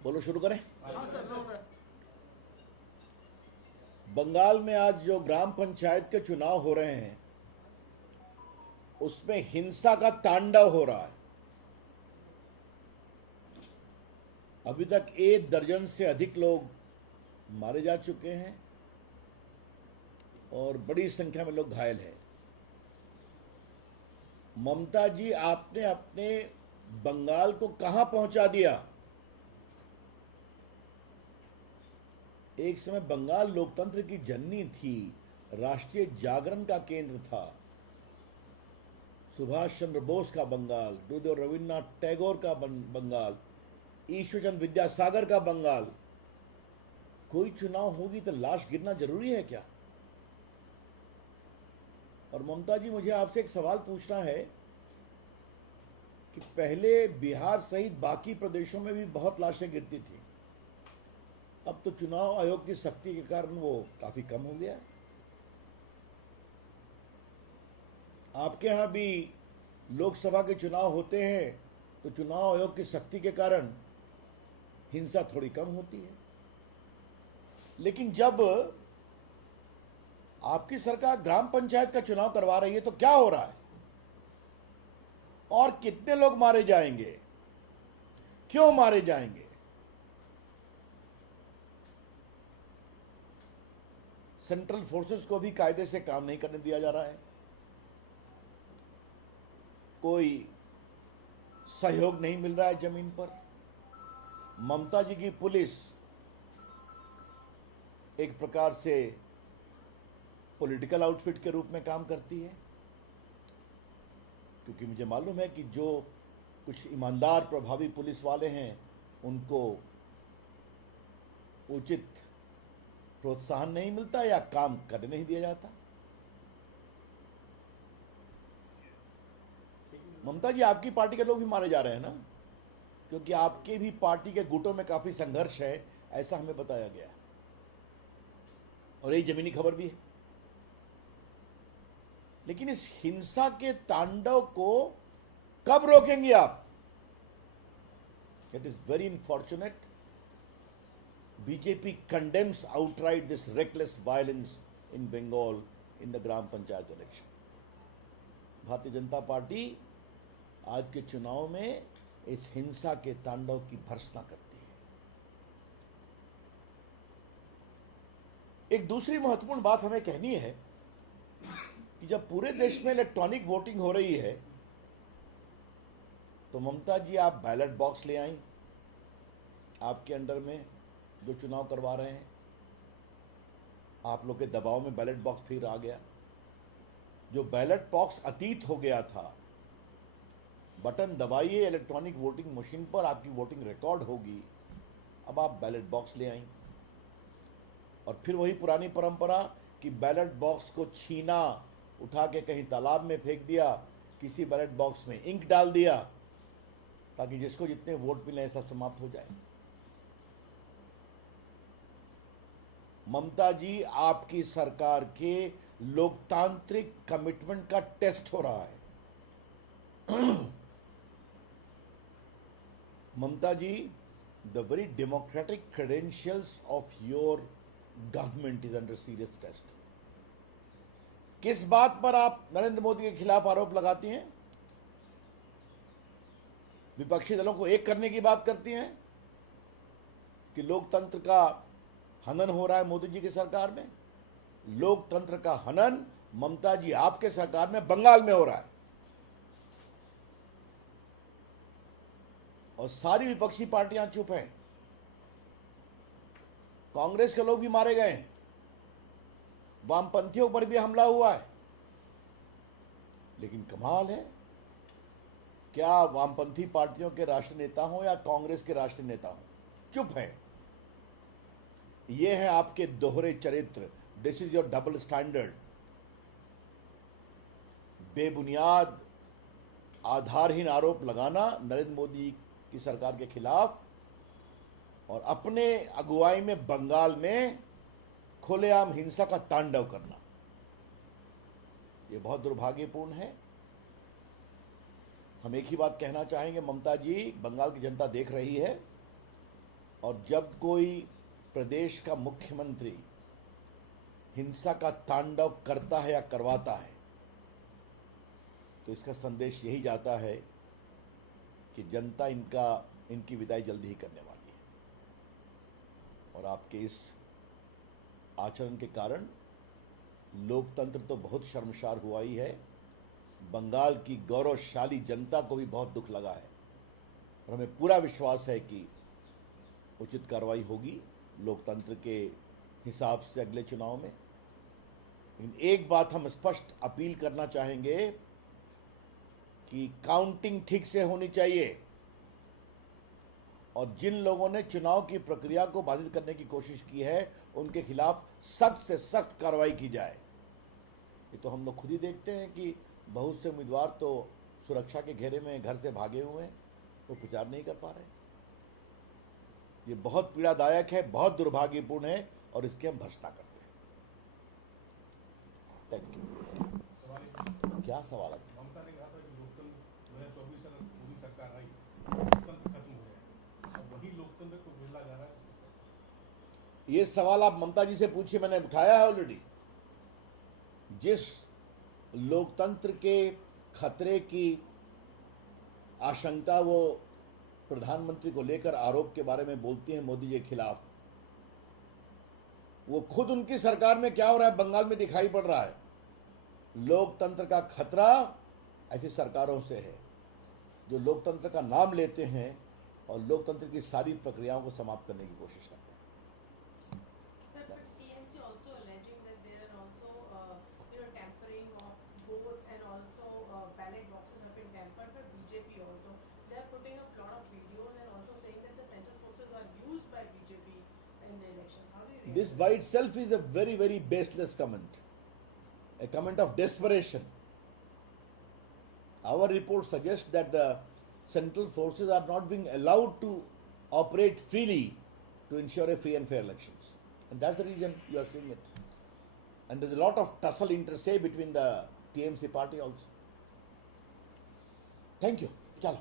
बोलो, शुरू करें। हाँ सर, हो रहा है। बंगाल में आज जो ग्राम पंचायत के चुनाव हो रहे हैं उसमें हिंसा का तांडव हो रहा है। अभी तक 1 दर्जन से अधिक लोग मारे जा चुके हैं और बड़ी संख्या में लोग घायल हैं। ममता जी, आपने अपने बंगाल को कहां पहुंचा दिया? एक समय बंगाल लोकतंत्र की जननी थी, राष्ट्रीय जागरण का केंद्र था। सुभाष चंद्र बोस का बंगाल, गुरुदेव रविन्द्रनाथ टैगोर का बंगाल, ईश्वरचंद विद्यासागर का बंगाल। कोई चुनाव होगी तो लाश गिरना जरूरी है क्या? और ममता जी, मुझे आपसे एक सवाल पूछना है कि पहले बिहार सहित बाकी प्रदेशों में भी बहुत लाशें गिरती थी, अब तो चुनाव आयोग की सख्ती के कारण वो काफी कम हो गया है। आपके यहां भी लोकसभा के चुनाव होते हैं तो चुनाव आयोग की सख्ती के कारण हिंसा थोड़ी कम होती है, लेकिन जब आपकी सरकार ग्राम पंचायत का चुनाव करवा रही है तो क्या हो रहा है और कितने लोग मारे जाएंगे, क्यों मारे जाएंगे? सेंट्रल फोर्सेस को भी कायदे से काम नहीं करने दिया जा रहा है, कोई सहयोग नहीं मिल रहा है जमीन पर। ममता जी की पुलिस एक प्रकार से पॉलिटिकल आउटफिट के रूप में काम करती है, क्योंकि मुझे मालूम है कि जो कुछ ईमानदार प्रभावी पुलिस वाले हैं उनको उचित प्रोत्साहन नहीं मिलता या काम करने नहीं दिया जाता। ममता जी, आपकी पार्टी के लोग भी मारे जा रहे हैं ना, क्योंकि आपके भी पार्टी के गुटों में काफी संघर्ष है, ऐसा हमें बताया गया है और यही जमीनी खबर भी है। लेकिन इस हिंसा के तांडव को कब रोकेंगे आप? It is very unfortunate. BJP condemns outright this reckless violence in Bengal in the gram panchayat election. Bharatiya Janata party आज के चुनाव में इस हिंसा के तांडव की भर्त्सना करती है। एक दूसरी महत्वपूर्ण बात हमें कहनी है कि जब पूरे देश में इलेक्ट्रॉनिक वोटिंग हो रही है तो ममता जी, आप बैलेट बॉक्स ले आई आपके अंडर में जो चुनाव करवा रहे हैं, आप लोग के दबाव में बैलेट बॉक्स फिर आ गया। जो बैलेट बॉक्स अतीत हो गया था, बटन दबाइए इलेक्ट्रॉनिक वोटिंग मशीन पर, आपकी वोटिंग रिकॉर्ड होगी। अब आप बैलेट बॉक्स ले आई और फिर वही पुरानी परंपरा कि बैलेट बॉक्स को छीना, उठा के कहीं तालाब में फेंक दिया, किसी बैलेट बॉक्स में इंक डाल दिया ताकि जिसको जितने वोट मिले सब समाप्त हो जाए। ममता जी, आपकी सरकार के लोकतांत्रिक कमिटमेंट का टेस्ट हो रहा है। ममता जी, the very democratic credentials of your government is under serious test. किस बात पर आप नरेंद्र मोदी के खिलाफ आरोप लगाती हैं? विपक्षी दलों को एक करने की बात करती हैं कि लोकतंत्र का हनन हो रहा है मोदी जी की सरकार में। लोकतंत्र का हनन ममता जी आपके सरकार में बंगाल में हो रहा है और सारी विपक्षी पार्टियां चुप हैं। कांग्रेस के लोग भी मारे गए हैं, वामपंथियों पर भी हमला हुआ है, लेकिन कमाल है, क्या वामपंथी पार्टियों के राष्ट्रीय नेता हों या कांग्रेस के राष्ट्रीय नेता हों, चुप हैं। ये है आपके दोहरे चरित्र। This is your double standard. बेबुनियाद आधारहीन आरोप लगाना नरेंद्र मोदी की सरकार के खिलाफ और अपने अगुवाई में बंगाल में खुलेआम हिंसा का तांडव करना, यह बहुत दुर्भाग्यपूर्ण है। हम एक ही बात कहना चाहेंगे, ममता जी, बंगाल की जनता देख रही है और जब कोई प्रदेश का मुख्यमंत्री हिंसा का तांडव करता है या करवाता है तो इसका संदेश यही जाता है कि जनता इनकी विदाई जल्दी ही करने वाली है। और आपके इस आचरण के कारण लोकतंत्र तो बहुत शर्मसार हुआ ही है, बंगाल की गौरवशाली जनता को भी बहुत दुख लगा है और हमें पूरा विश्वास है कि उचित कार्रवाई होगी लोकतंत्र के हिसाब से अगले चुनाव में। लेकिन एक बात हम स्पष्ट अपील करना चाहेंगे कि काउंटिंग ठीक से होनी चाहिए और जिन लोगों ने चुनाव की प्रक्रिया को बाधित करने की कोशिश की है उनके खिलाफ सख्त से सख्त कार्रवाई की जाए। ये तो हम लोग खुद ही देखते हैं कि बहुत से उम्मीदवार तो सुरक्षा के घेरे में घर से भागे हुए हैं, वो प्रचार नहीं कर पा रहे। ये बहुत पीड़ादायक है, बहुत दुर्भाग्यपूर्ण है और इसकी हम भर्त्सना करते हैं। Thank you. क्या सवाल है? ममता ने कहा था कि लोकतंत्र 2024 अगर मोदी सरकार आई लोकतंत्र खत्म हो गया, अब वही लोकतंत्र को गिरला जा रहा है। ये सवाल आप ममता जी से पूछिए, मैंने उठाया है ऑलरेडी। जिस लोकतंत्र के खतरे की आशंका वो प्रधानमंत्री को लेकर आरोप के बारे में बोलती हैं मोदी जी के खिलाफ, वो खुद उनकी सरकार में क्या हो रहा है बंगाल में दिखाई पड़ रहा है। लोकतंत्र का खतरा ऐसी सरकारों से है जो लोकतंत्र का नाम लेते हैं और लोकतंत्र की सारी प्रक्रियाओं को समाप्त करने की कोशिश करते हैं। Sir, but TMC also alleging that they are also, tampering of votes and also ballot boxes have been tampered by BJP also. They are putting up a lot of videos and also saying that the central forces are used by BJP in the elections. How do you react? This by itself is a very, very baseless comment, a comment of desperation. Our report suggests that the central forces are not being allowed to operate freely to ensure a free and fair elections. And that's the reason you are seeing it. And there's a lot of tussle inter se between the TMC party also. Thank you. Chalo.